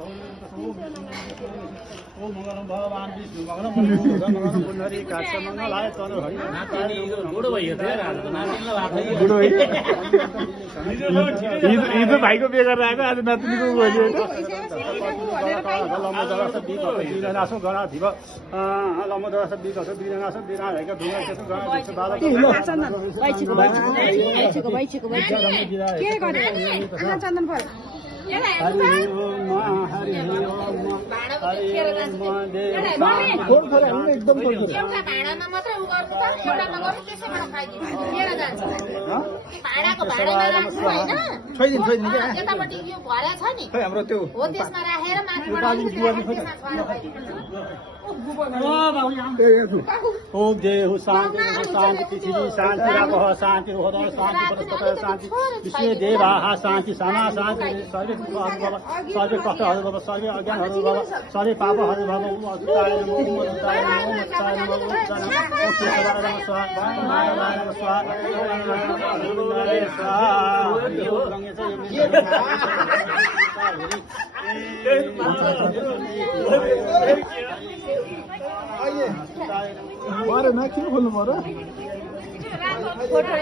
ओम मंगलम भगवान विष्णु मंगलम मंगलम पुण्डरी काक्ष मंगलाय तनु हरि बुढो भइयो त आज त नातिनीलाई लाथै बुढो भइयो हिजो भाइको बिहे गरेर आएको आज नातिनीको गयो लम्बदरस बिगनासो गणा धिव लम्बदरस बिगसो बिगनासो बिराहेका ढुङ्गा गणा दिसो बाला के गरे चन्दन फल हरि ओम हरि ओम कोण खरे हामी एकदम कोण खरे एउटा भाडामा मात्रै उ गर्नु त एउटामा गर्नु त्यसैबाट खाइदिनु लिएर जान्छ भाडाको भाडामा राख्नु हैन छैन के यतापट्टि यो भर्या छ नि खै हाम्रो त्यो हो त्यसमा राखेर माथिबाट ओम देहु शान्ति शान्ति पृथ्वी शान्ति रापः शान्ति रोहदन शान्ति वनस्पतय शान्ति विश्व देवाः शान्ति समा शान्ति सर्वे दुःखहरू भव सर्वे कष्टहरू भव सर्वे अज्ञानहरू भव सर्वे पापहरू भव अच्युताय नमो अच्युताय नमो अच्युताय नमो अच्युताय नमो केशवाय नमः स्वाहा नारायणाय नमः स्वाहा गोविन्दाय स्वाहा यो रङ्गे चाहिँ मारे ना किन खोल्नु पर्यो फोटो